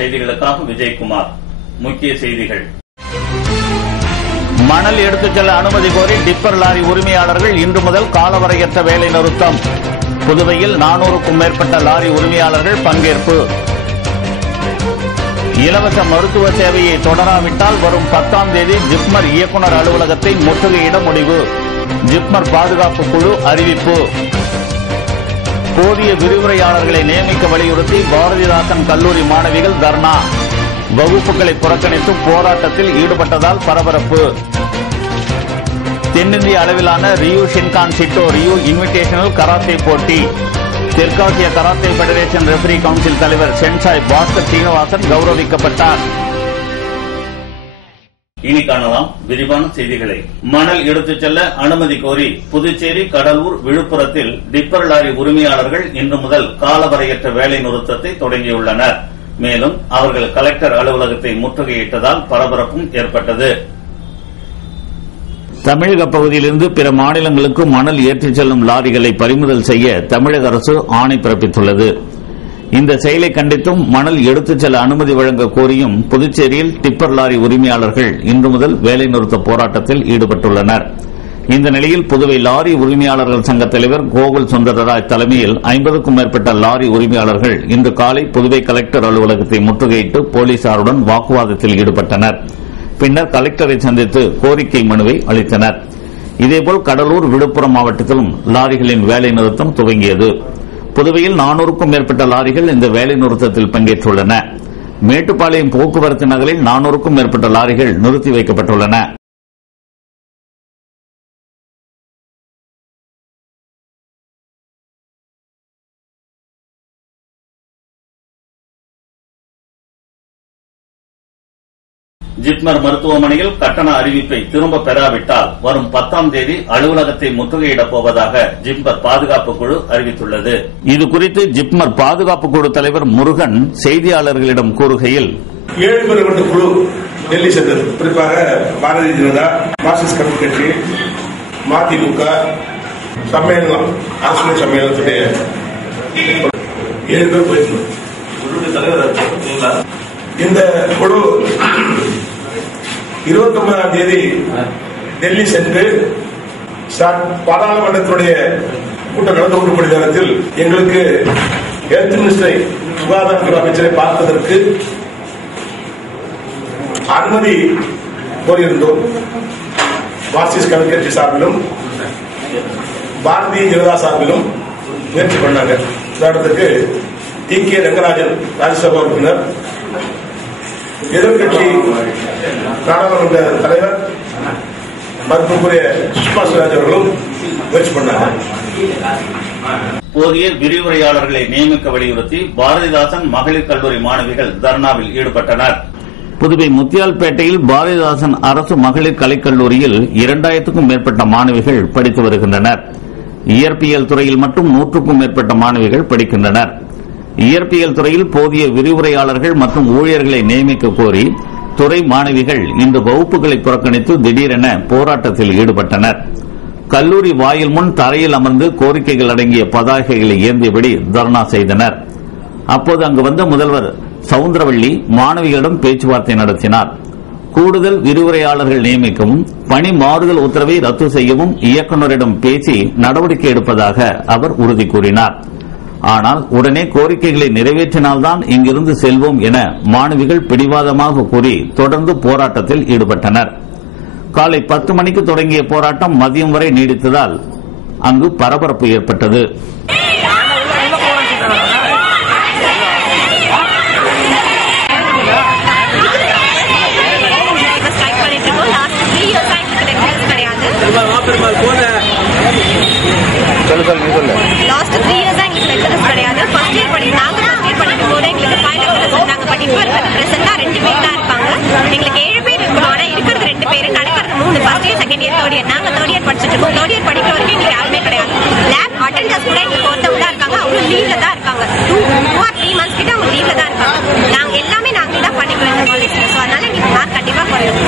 செய்திகளுக்காக விஜயகுமார். முக்கிய செய்திகள். மணல் எடுத்துச் செல்ல அனுமதி கோரி டிப்பர் லாரி உரிமையாளர்கள் இன்று முதல் காலவரையற்ற வேலை நிறுத்தம். புதுவையில் 400க்கும் மேற்பட்ட லாரி உரிமையாளர்கள் பங்கேற்பு. இலவச மருத்துவ சேவையை தொடராவிட்டால் வரும் 10ஆம் தேதி ஜிப்மர் இயக்குநர் அலுவலகத்தை முற்றுகையிட முடிவு. ஜிப்மர் பாதுகாப்பு குழு அறிவிப்பு. போதிய விரிவுரையாளர்களை நியமிக்க வலியுறுத்தி பாரதிதாசன் கல்லூரி மாணவிகள் தர்ணா. வகுப்புகளை புறக்கணித்து போராட்டத்தில் ஈடுபட்டதால் பரபரப்பு. தென்னிந்திய அளவிலான ரியு ஷின்கான் சிட்டோ ரியு இன்விடேஷனல் கராத்தே போட்டி. தெற்காசிய கராத்தே பெடரேஷன் ரெஃபரி கவுன்சில் தலைவர் சென்சாய் பாஸ்கர் சீனிவாசன் கௌரவிக்கப்பட்டார். இனி காணலாம் விரிவான செய்திகளை. மணல் எடுத்துச் செல்ல அனுமதி கோரி புதுச்சேரி, கடலூர், விழுப்புரத்தில் டிப்பர் லாரி உரிமையாளர்கள் இன்று முதல் காலவரையற்ற வேலை நிறுத்தத்தை தொடங்கியுள்ளனர். மேலும் அவர்கள் கலெக்டர் அலுவலகத்தை முற்றுகையிட்டதால் பரபரப்பும் ஏற்பட்டது. தமிழக பகுதியிலிருந்து பிற மாநிலங்களுக்கு மணல் ஏற்றிச் செல்லும் லாரிகளை பறிமுதல் செய்ய தமிழக அரசு ஆணை பிறப்பித்துள்ளது. இந்த செயலை கண்டித்தும் மணல் எடுத்துச் செல்ல அனுமதி வழங்க கோரியும் புதுச்சேரியில் டிப்பர் லாரி உரிமையாளர்கள் இன்று முதல் வேலைநிறுத்த போராட்டத்தில் ஈடுபட்டுள்ளனர். இந்த நிலையில் புதுவை லாரி உரிமையாளர்கள் சங்க தலைவர் கோகுல் சுந்தரராஜ் தலைமையில் 50க்கும் மேற்பட்ட லாரி உரிமையாளர்கள் இன்று காலை புதுவை கலெக்டர் அலுவலகத்தை முற்றுகையிட்டு போலீசாருடன் வாக்குவாதத்தில் ஈடுபட்டனர். பின்னர் கலெக்டரை சந்தித்து கோரிக்கை மனுவை அளித்தனர். இதேபோல் கடலூர், விழுப்புரம் மாவட்டத்திலும் லாரிகளின் வேலை நிறுத்தம் துவங்கியது. புதுவையில் 400க்கும் மேற்பட்ட லாரிகள் இந்த வேலை நிறுத்தத்தில் பங்கேற்றுள்ளன. மேட்டுப்பாளையம் போக்குவரத்து நகரில் 400க்கும் மேற்பட்ட லாரிகள் நிறுத்தி வைக்கப்பட்டுள்ளன. ஜிப்மர் மருத்துவமனையில் கட்டண அறிவிப்பை திரும்ப பெறாவிட்டால் வரும் 10ஆம் தேதி அலுவலகத்தை முற்றுகையிடப் போவதாக ஜிப்மர் பாதுகாப்பு குழு அறிவித்துள்ளது. இதுகுறித்து ஜிப்மர் பாதுகாப்பு குழு தலைவர் முருகன் செய்தியாளர்களிடம் கூறுகையில், 7 பேர் கொண்ட குழு டெல்லி சென்றது. குறிப்பாக பாரதிய ஜனதா, மார்க்சிஸ்ட் கம்யூனிஸ்ட் கட்சி, மதிமுக சம்மேளனம், அரசியல் சம்மேளனத்துடைய 7 பேர் போயிருந்தோம். இந்த குழு 29ஆம் தேதி டெல்லி சென்று பாராளுமன்றத்துடைய கூட்டம் நடந்து கொண்டிருக்கும் நேரத்தில் எங்களுக்கு ஹெல்த் மினிஸ்டரை, சுகாதாரத்துறை அமைச்சரை பார்ப்பதற்கு அனுமதி கோரியிருந்தோம். மார்க்சிஸ்ட் கம்யூனிஸ்ட் கட்சி சார்பிலும் பாரதிய ஜனதா சார்பிலும் முயற்சி பண்ணாங்க. உதாரணத்துக்கு TK ரங்கராஜன் ராஜ்யசபா உறுப்பினர், எதிர்கட்சி நாடாளுமன்ற தலைவர் மருத்துவக்குரிய சுஷ்மா ஸ்வராஜ் அவர்களும் முயற்சி பண்ணாங்க. போதிய விரிவுரையாளர்களை நியமிக்க வலியுறுத்தி பாரதிதாசன் மகளிர் கல்லூரி மாணவிகள் தர்ணாவில் ஈடுபட்டனர். புதுவை முத்தியால்பேட்டையில் பாரதிதாசன் அரசு மகளிர் கலைக்கல்லூரியில் 2000க்கும் மேற்பட்ட மாணவிகள் படித்து வருகின்றனர். இயற்பியல் துறையில் மட்டும் 100க்கும் மேற்பட்ட மாணவிகள் படிக்கின்றனர். இயற்பியல் துறையில் போதிய விரிவுரையாளர்கள் மற்றும் ஊழியர்களை நியமிக்க கோரி துறை மாணவிகள் இன்று வகுப்புகளை புறக்கணித்து திடீரென போராட்டத்தில் ஈடுபட்டனர். கல்லூரி வாயில் முன் தரையில் அமர்ந்து கோரிக்கைகள் அடங்கிய பதாகைகளை ஏந்தியபடி தர்ணா செய்தனர். அப்போது அங்கு வந்த முதல்வர் சவுந்தரவள்ளி மாணவிகளிடம் பேச்சுவார்த்தை நடத்தினார். கூடுதல் விரிவுரையாளர்கள் நியமிக்கவும், பணி மாறுதல் உத்தரவை ரத்து செய்யவும் இயக்குநரிடம் பேசி நடவடிக்கை எடுப்பதாக அவர் உறுதி கூறினார். ஆனால் உடனே கோரிக்கைகளை நிறைவேற்றினால்தான் இங்கிருந்து செல்வோம் என மாணவிகள் பிடிவாதமாக கூறி தொடர்ந்து போராட்டத்தில் ஈடுபட்டனர். காலை 10 மணிக்கு தொடங்கிய போராட்டம் மதியம் வரை நீடித்ததால் அங்கு பரபரப்பு ஏற்பட்டது. லாஸ்ட் 3 இயர்ஸ் தான் எங்களுக்கு லெக்சரர்ஸ் கிடையாது. ஃபர்ஸ்ட் இயர் படி நாங்க தான் அப்ளை பண்ணிட்டு போறோம். எங்களுக்கு 5 லெக்சரர்ஸ் இருந்தாங்க. பட் இப்போ பிரசன்டா 2 பேர் தான் இருப்பாங்க. எங்களுக்கு 7 பேர் இருக்கணும். ஆனா இருக்கிறது 2 பேர், நடக்கிறது 3. First year, second year, third year. நாங்க தேர்ட் இயர் படிச்சுட்டு இருக்கோம். தேர்ட் இயர் படிக்கிற வரைக்கும் எங்களுக்கு யாருமே கிடையாது. லேப் அட்டெண்டர்ஸ் கூட எங்களுக்கு ஒருத்தவங்க தான் இருக்காங்க. அவங்க லீவ்ல தான் இருக்காங்க. 2 or 3 months கிட்ட அவங்க லீவ்ல தான் இருக்காங்க. நாங்க எல்லாமே நாங்க தான் பண்ணிக்கிறோம் இந்த காலேஜ்ல. ஸோ அதனால எங்களுக்கு மார்க் கண்டிப்பா குறையும்.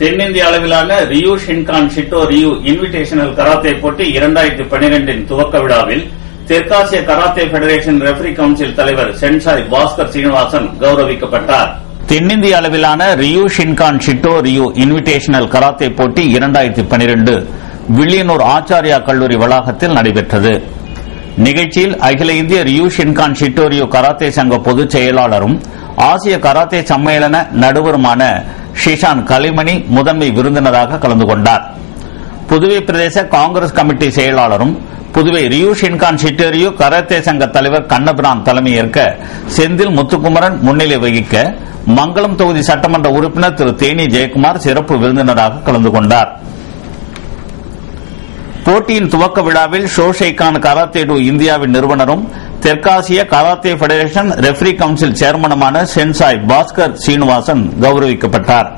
தென்னிந்திய அளவிலான ரியு ஷின்கான் சிட்டோ ரியு இன்விடேஷனல் கராத்தே போட்டி 2012 துவக்க விழாவில் தெற்காசிய கராத்தே பெடரேஷன் ரெஃபரி கவுன்சில் தலைவர் சென்சாய் பாஸ்கர் சீனிவாசன் கௌரவிக்கப்பட்டார். தென்னிந்திய அளவிலான Rio ஷின்கான் Shito Rio invitational karate போட்டி 2012 வில்லியனூர் ஆச்சாரியா கல்லூரி வளாகத்தில் நடைபெற்றது. நிகழ்ச்சியில் அகில இந்திய ரியு ஷின்கான் ஷிட்டோ ரியு கராத்தே சங்க பொதுச் செயலாளரும் ஆசிய கராத்தே சம்மேளன நடுவருமான ஷிஷான் கலைமணி முதன்மை விருந்தினராக கலந்து கொண்டார். புதுவை பிரதேச காங்கிரஸ் கமிட்டி செயலாளரும் புதுவை ரியு ஷின்கான் ஷிட்டோ ரியு கராத்தே சங்க தலைவர் கண்ணபிரான் தலைமையேற்க செந்தில் முத்துக்குமரன் முன்னிலை வகிக்க மங்களம் தொகுதி சட்டமன்ற உறுப்பினர் திரு தேனி ஜெயக்குமார் சிறப்பு விருந்தினராக கலந்து கொண்டார். போட்டியின் துவக்க விழாவில் ஷோஷைகான் கராத்தே டு இந்தியாவின் நிறுவனரும் தெற்காசிய கராத்தே பெடரேஷன் ரெஃபரி கவுன்சில் சேர்மனுமான சென்சாய் பாஸ்கர் சீனிவாசன் கௌரவிக்கப்பட்டார்.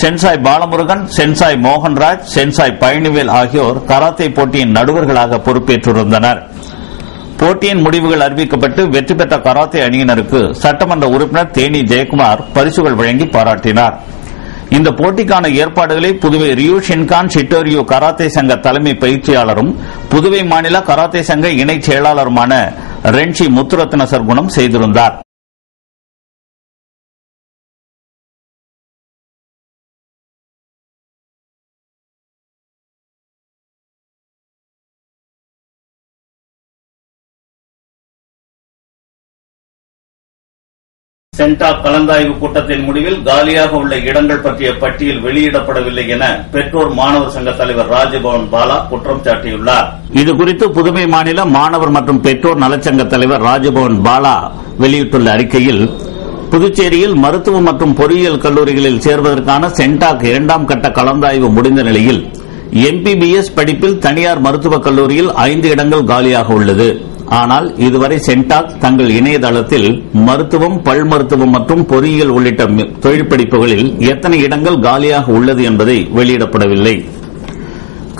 Sensei Balamurugan, sensei Mohanraj, sensei Palanivel ஆகியோர் கராத்தே போட்டியின் நடுவர்களாக பொறுப்பேற்றிருந்தனர். போட்டியின் முடிவுகள் அறிவிக்கப்பட்டு வெற்றி பெற்ற கராத்தே அணியினருக்கு சட்டமன்ற உறுப்பினர் தேனி ஜெயக்குமார் பரிசுகள் வழங்கி பாராட்டினார். இந்த போட்டிக்கான ஏற்பாடுகளை புதுவை ரியு ஷின்கான் ஷிட்டோ ரியு கராத்தே சங்க தலைமை பயிற்சியாளரும் புதுவை மாநில கராத்தே சங்க இணைச் செயலாளருமான ரென்ஷி முத்துரத்ன சர்க்குணம் செய்திருந்தார். சென்டாக் கலந்தாய்வு கூட்டத்தின் முடிவில் காலியாக உள்ள இடங்கள் பற்றிய பட்டியல் வெளியிடப்படவில்லை என பெற்றோர் மாணவர் சங்க தலைவர் ராஜபவன் பாலா குற்றம் சாட்டியுள்ளார். இதுகுறித்து புதுவை மாநில மாணவர் மற்றும் பெற்றோர் நலச்சங்க தலைவர் ராஜபவன் பாலா வெளியிட்டுள்ள அறிக்கையில், புதுச்சேரியில் மருத்துவம் மற்றும் பொறியியல் கல்லூரிகளில் சேர்வதற்கான சென்டாக் 2ஆம் கட்ட கலந்தாய்வு முடிந்த நிலையில் MBBS படிப்பில் தனியார் மருத்துவக் கல்லூரியில் 5 இடங்கள் காலியாக உள்ளது. ஆனால் இதுவரை சென்டாக் தங்கள் இணையதளத்தில் மருத்துவம், பல் மருத்துவம் மற்றும் பொறியியல் உள்ளிட்ட தொழிற்படிப்புகளில் எத்தனை இடங்கள் காலியாக உள்ளது என்பதை வெளியிடப்படவில்லை.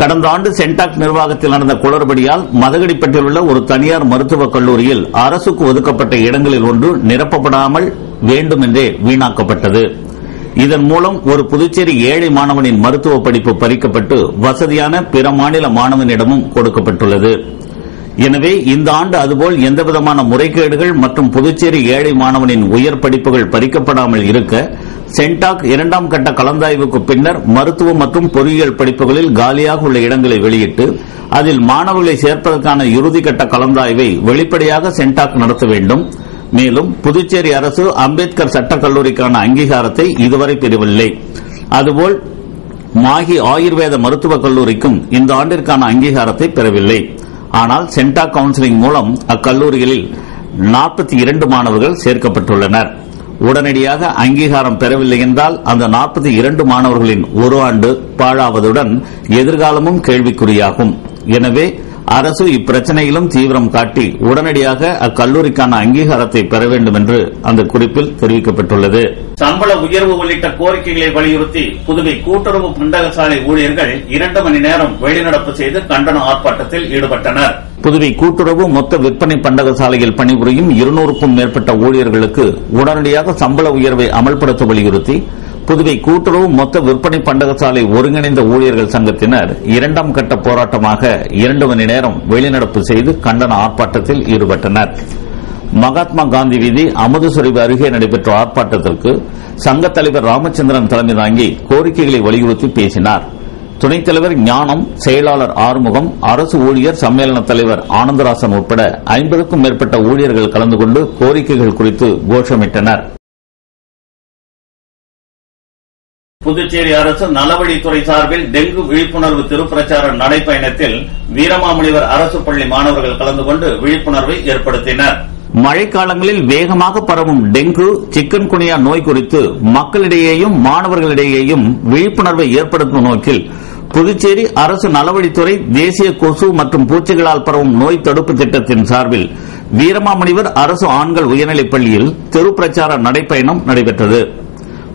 கடந்த ஆண்டு சென்டாக் நிர்வாகத்தில் நடந்த குளறுபடியால் மதகடிப்பட்டில் உள்ள ஒரு தனியார் மருத்துவக் கல்லூரியில் அரசுக்கு ஒதுக்கப்பட்ட இடங்களில் ஒன்று நிரப்பப்படாமல் வேண்டுமென்றே வீணாக்கப்பட்டது. இதன் மூலம் ஒரு புதுச்சேரி ஏழை மாணவனின் மருத்துவ படிப்பு பறிக்கப்பட்டு வசதியான பிற மாநில மாணவனிடமும் கொடுக்கப்பட்டுள்ளது. எனவே இந்த ஆண்டு அதுபோல் எந்தவிதமான முறைகேடுகள் மற்றும் புதுச்சேரி ஏழை மாணவனின் உயர் படிப்புகள் பறிக்கப்படாமல் இருக்க சென்டாக் 2ஆம் கட்ட கலந்தாய்வுக்கு பின்னர் மருத்துவம் மற்றும் பொறியியல் படிப்புகளில் காலியாக உள்ள இடங்களை வெளியிட்டு அதில் மாணவர்களை சேர்ப்பதற்கான இறுதிக்கட்ட கலந்தாய்வை வெளிப்படையாக சென்டாக் நடத்த வேண்டும். மேலும் புதுச்சேரி அரசு அம்பேத்கர் சட்டக் கல்லூரிக்கான அங்கீகாரத்தை இதுவரை பெறவில்லை. அதுபோல் மாகி ஆயுர்வேத மருத்துவக் கல்லூரிக்கும் இந்த ஆண்டிற்கான அங்கீகாரத்தை பெறவில்லை. ஆனால் சென்டாக் கவுன்சிலிங் மூலம் அக்கல்லூரிகளில் 42 மாணவர்கள் சேர்க்கப்பட்டுள்ளனர். உடனடியாக அங்கீகாரம் பெறவில்லை என்றால் அந்த 42 மாணவர்களின் ஒரு ஆண்டு பாழாவதுடன் எதிர்காலமும் கேள்விக்குறியாகும். எனவே அரசு இப்பிரச்சனையிலும் தீவிரம் காட்டி உடனடியாக அக்கல்லூரிக்கான அங்கீகாரத்தை பெற வேண்டும் என்று அந்த குறிப்பில் தெரிவிக்கப்பட்டுள்ளது. சம்பள உயர்வு உள்ளிட்ட கோரிக்கைகளை வலியுறுத்தி புதுவை கூட்டுறவு பண்டகசாலை ஊழியர்கள் 2 மணி நேரம் வெளிநடப்பு செய்து கண்டன ஆர்ப்பாட்டத்தில் ஈடுபட்டனர். புதுவை கூட்டுறவு மொத்த விற்பனை பண்டகசாலையில் பணிபுரியும் 200க்கும் மேற்பட்ட ஊழியர்களுக்கு உடனடியாக சம்பள உயர்வை அமல்படுத்த வலியுறுத்தி புதுவை கூட்டுறவு மொத்த விற்பனை பண்டகசாலை ஒருங்கிணைந்த ஊழியர்கள் சங்கத்தினர் 2ஆம் கட்ட போராட்டமாக 2 மணி நேரம் வெளிநடப்பு செய்து கண்டன ஆர்ப்பாட்டத்தில் ஈடுபட்டனர். மகாத்மா காந்தி வீதி அமுதசுரபி அருகே நடைபெற்ற ஆர்ப்பாட்டத்திற்கு சங்க தலைவர் ராமச்சந்திரன் தலைமை தாங்கி கோரிக்கைகளை வலியுறுத்தி பேசினார். துணைத் தலைவர் ஞானம், செயலாளர் ஆறுமுகம், அரசு ஊழியர் சம்மேளன தலைவர் ஆனந்தராசன் உட்பட 50க்கும் மேற்பட்ட ஊழியர்கள் கலந்து கொண்டு கோரிக்கைகள் குறித்து கோஷமிட்டனர். புதுச்சேரி அரசு நலவழித்துறை சார்பில் டெங்கு விழிப்புணர்வு திருப்பிரச்சார நடைப்பயணத்தில் வீரமாமுனிவர் அரசு பள்ளி மாணவர்கள் கலந்து கொண்டு விழிப்புணர்வை ஏற்படுத்தினர். மழைக்காலங்களில் வேகமாக பரவும் டெங்கு, சிக்கன் குனியா நோய் குறித்து மக்களிடையேயும் மாணவர்களிடையேயும் விழிப்புணர்வை ஏற்படுத்தும் நோக்கில் புதுச்சேரி அரசு நலவழித்துறை தேசிய கொசு மற்றும் பூச்சிகளால் பரவும் நோய் தடுப்பு திட்டத்தின் சார்பில் வீரமாமுனிவர் அரசு ஆண்கள் உயர்நிலைப் பள்ளியில் திருப்பிரச்சார நடைப்பயணம் நடைபெற்றது.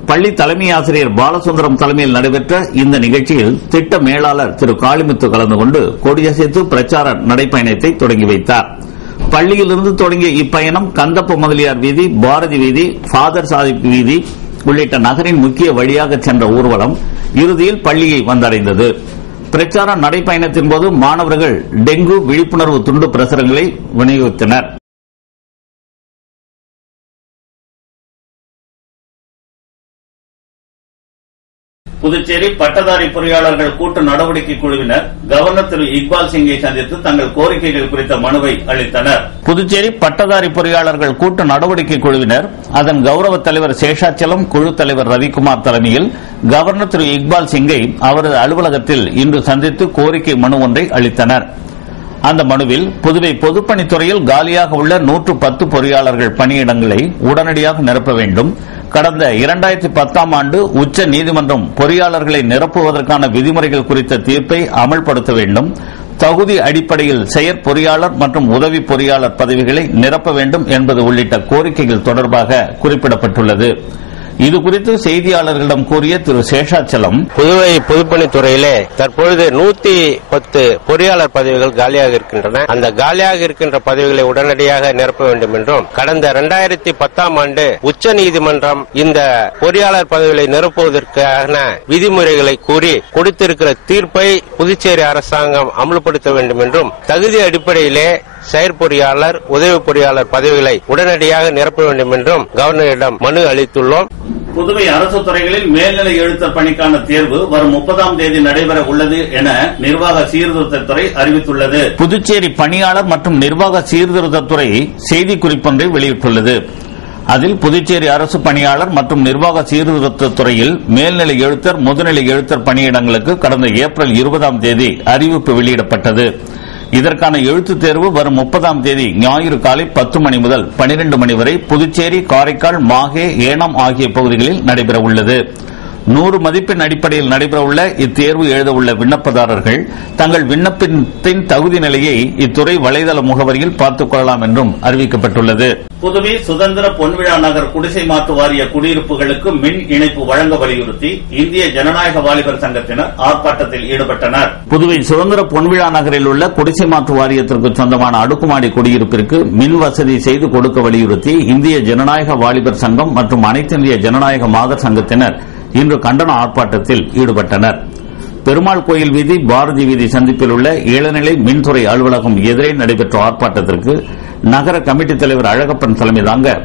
பள்ளி தலைமை ஆசிரியர் பாலசுந்தரம் தலைமையில் நடைபெற்ற இந்த நிகழ்ச்சியில் திட்ட மேலாளர் திரு காளிமுத்து கலந்து கொண்டு கொடியசைத்து பிரச்சார நடைப்பயணத்தை தொடங்கி வைத்தார். பள்ளியிலிருந்து தொடங்கிய இப்பயணம் கந்தப்ப முதலியார் வீதி, பாரதி வீதி, ஃபாதர் சாதிப் வீதி உள்ளிட்ட நகரின் முக்கிய வழியாக சென்ற ஊர்வலம் இறுதியில் பள்ளியை வந்தடைந்தது. பிரச்சார நடைப்பயணத்தின் போது மாணவர்கள் டெங்கு விழிப்புணர்வு துண்டு பிரசுரங்களை விநியோகித்தனர். புதுச்சேரி பட்டதாரி பொறியாளர்கள் கூட்டு நடவடிக்கை குழுவினர் கவர்னர் திரு இக்பால் சிங்கை சந்தித்து தங்கள் கோரிக்கைகள் குறித்த மனுவை அளித்தனர். புதுச்சேரி பட்டதாரி பொறியாளர்கள் கூட்டு நடவடிக்கை குழுவினர் அதன் கௌரவ தலைவர் சேஷாச்சலம், குழு தலைவர் ரவிக்குமார் தலைமையில் கவர்னர் திரு இக்பால் சிங்கை அவரது அலுவலகத்தில் இன்று சந்தித்து கோரிக்கை மனு ஒன்றை அளித்தனர். அந்த மனுவில் புதுவை பொதுப்பணித்துறையில் காலியாக உள்ள 110 பொறியாளர்கள் பணியிடங்களை உடனடியாக நிரப்ப வேண்டும், கடந்த 2010ஆம் ஆண்டு உச்ச நீதிமன்றம் பொறியாளர்களை நிரப்புவதற்கான விதிமுறைகள் குறித்த தீர்ப்பை அமல்படுத்த வேண்டும், தகுதி அடிப்படையில் செயற்பொறியாளர் மற்றும் உதவி பொறியாளர் பதவிகளை நிரப்ப வேண்டும் என்பது உள்ளிட்ட கோரிக்கைகள் தொடர்பாக குறிப்பிடப்பட்டுள்ளது. இதுகுறித்து செய்தியாளர்களிடம் கூறிய திரு சேஷாச்சலம், புதுவை பொதுப்பணித்துறையிலே தற்பொழுது 110 பொறியாளர் பதவிகள் காலியாக இருக்கின்றன. அந்த காலியாக இருக்கின்ற பதவிகளை உடனடியாக நிரப்ப வேண்டும் என்றும், கடந்த 2010ஆம் ஆண்டு உச்ச நீதிமன்றம் இந்த பொறியாளர் பதவிகளை நிரப்புவதற்கான விதிமுறைகளை கூறி கொடுத்திருக்கிற தீர்ப்பை புதுச்சேரி அரசாங்கம் அமல்படுத்த வேண்டும் என்றும், தகுதி அடிப்படையிலே செயற்பொறியாளர், உதவி பொறியாளர் பதவிகளை உடனடியாக நிரப்ப வேண்டும் என்றும் கவர்னரிடம் மனு அளித்துள்ளோம். புதுவை அரசு துறைகளில் மேல்நிலை எழுத்தர் பணிக்கான தேர்வு வரும் 30ஆம் தேதி நடைபெற உள்ளது என நிர்வாக சீர்திருத்தத்துறை அறிவித்துள்ளது. புதுச்சேரி பணியாளர் மற்றும் நிர்வாக சீர்திருத்தத்துறை செய்திக்குறிப்பொன்றை வெளியிட்டுள்ளது. அதில் புதுச்சேரி அரசு பணியாளர் மற்றும் நிர்வாக சீர்திருத்தத்துறையில் மேல்நிலை எழுத்தர், முதுநிலை எழுத்தர் பணியிடங்களுக்கு கடந்த ஏப்ரல் 20ஆம் தேதி அறிவிப்பு வெளியிடப்பட்டது. இதற்கான எழுத்துத் தேர்வு வரும் 30ஆம் தேதி ஞாயிறு காலை 10 மணி முதல் 12 மணி வரை புதுச்சேரி, காரைக்கால், மாஹே, ஏனாம் ஆகிய பகுதிகளில் நடைபெற உள்ளது. 100 மதிப்பெண் அடிப்படையில் நடைபெறவுள்ள இத்தேர்வு எழுதவுள்ள விண்ணப்பதாரர்கள் தங்கள் விண்ணப்பத்தின் தகுதி நிலையை இத்துறை வலைதள முகவரியில் பார்த்துக் கொள்ளலாம் என்றும் அறிவிக்கப்பட்டுள்ளது. புதுவை சுதந்திர பொன்விழா நகர் குடிசை மாற்று வாரிய குடியிருப்புகளுக்கு மின் இணைப்பு வழங்க வலியுறுத்தி இந்திய ஜனநாயக வாலிபர் சங்கத்தினர் ஆர்ப்பாட்டத்தில் ஈடுபட்டனர். புதுவை சுதந்திர பொன்விழா நகரில் உள்ள குடிசை மாற்று வாரியத்திற்கு சொந்தமான அடுக்குமாடி குடியிருப்பிற்கு மின் வசதி செய்து கொடுக்க வலியுறுத்தி இந்திய ஜனநாயக வாலிபர் சங்கம் மற்றும் அனைத்து இந்திய ஜனநாயக மாதர் சங்கத்தினர் இன்று கண்டன ஆர்ப்பாட்டத்தில் ஈடுபட்டனர். பெருமாள் கோயில் வீதி, பாரதி வீதி சந்திப்பில் உள்ள இளநிலை மின்துறை அலுவலகம் எதிரே நடைபெற்ற ஆர்ப்பாட்டத்திற்கு நகர கமிட்டி தலைவர் அழகப்பன் தலைமை தாங்க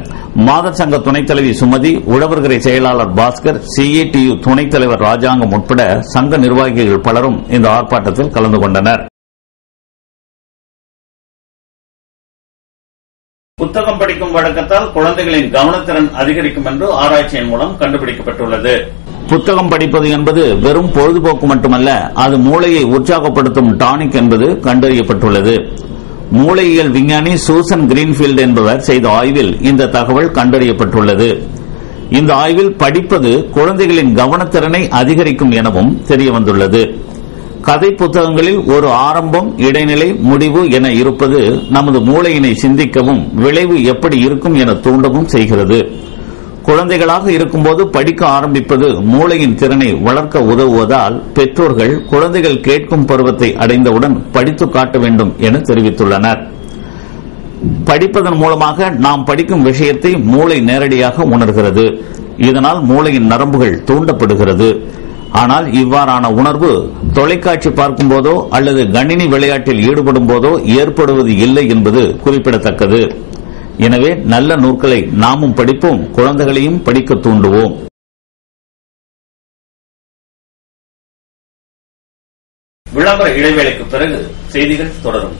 மாதர் சங்க துணைத் தலைவி சுமதி, உழவர்கரை செயலாளர் பாஸ்கர், சிஏடியு துணைத் தலைவர் ராஜாங்கம் உட்பட சங்க நிர்வாகிகள் பலரும் இந்த ஆர்ப்பாட்டத்தில் கலந்து கொண்டனர். புத்தகம் படிக்கும் வழக்கத்தால் குழந்தைகளின் கவனத்திறன் அதிகரிக்கும் என்று ஆராய்ச்சியின் மூலம் கண்டுபிடிக்கப்பட்டுள்ளது. புத்தகம் படிப்பது என்பது வெறும் பொழுதுபோக்கு மட்டுமல்ல, அது மூளையை உற்சாகப்படுத்தும் டானிக் என்பது கண்டறியப்பட்டுள்ளது. மூளையியல் விஞ்ஞானி சூசன் கிரீன்ஃபீல்ட் என்பவர் செய்த ஆய்வில் இந்த தகவல் கண்டறியப்பட்டுள்ளது. இந்த ஆய்வில் படிப்பது குழந்தைகளின் கவனத்திறனை அதிகரிக்கும் எனவும் தெரியவந்துள்ளது. கதை புத்தகங்களில் ஒரு ஆரம்பம், இடைநிலை, முடிவு என இருப்பது நமது மூளையினை சிந்திக்கவும் விளைவு எப்படி இருக்கும் என தூண்டவும் செய்கிறது. குழந்தைகளாக இருக்கும்போது படிக்க ஆரம்பிப்பது மூளையின் திறனை வளர்க்க உதவுவதால் பெற்றோர்கள் குழந்தைகள் கேட்கும் பருவத்தை அடைந்தவுடன் படித்து காட்ட வேண்டும் என தெரிவித்துள்ளனர். படிப்பதன் மூலமாக நாம் படிக்கும் விஷயத்தை மூளை நேரடியாக உணர்கிறது. இதனால் மூளையின் நரம்புகள் தூண்டப்படுகிறது. ஆனால் இவ்வாறான உணர்வு தொலைக்காட்சி பார்க்கும் போதோ அல்லது கணினி விளையாட்டில் ஈடுபடும் போதோ ஏற்படுவது இல்லை என்பது குறிப்பிடத்தக்கது. எனவே நல்ல நூல்களை நாமும் படிப்போம், குழந்தைகளையும் படிக்க தூண்டுவோம். விளம்பர இடைவேளைக்கு பிறகு செய்திகள் தொடரும்.